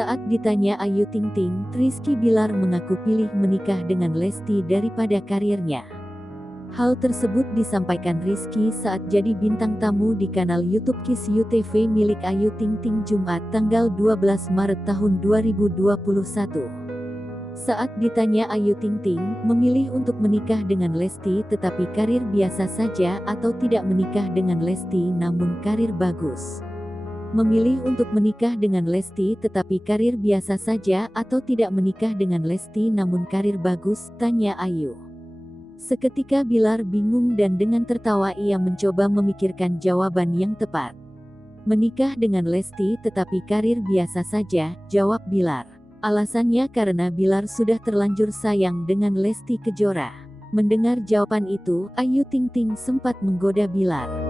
Saat ditanya Ayu Ting Ting, Rizky Bilar mengaku pilih menikah dengan Lesti daripada karirnya. Hal tersebut disampaikan Rizky saat jadi bintang tamu di kanal YouTube Kiss You TV milik Ayu Ting Ting Jumat tanggal 12 Maret tahun 2021. Saat ditanya Ayu Ting Ting, memilih untuk menikah dengan Lesti tetapi karir biasa saja atau tidak menikah dengan Lesti namun karir bagus. Memilih untuk menikah dengan Lesti tetapi karir biasa saja atau tidak menikah dengan Lesti namun karir bagus, tanya Ayu. Seketika Bilar bingung dan dengan tertawa ia mencoba memikirkan jawaban yang tepat. Menikah dengan Lesti tetapi karir biasa saja, jawab Bilar. Alasannya karena Bilar sudah terlanjur sayang dengan Lesti Kejora. Mendengar jawaban itu, Ayu Ting Ting sempat menggoda Bilar.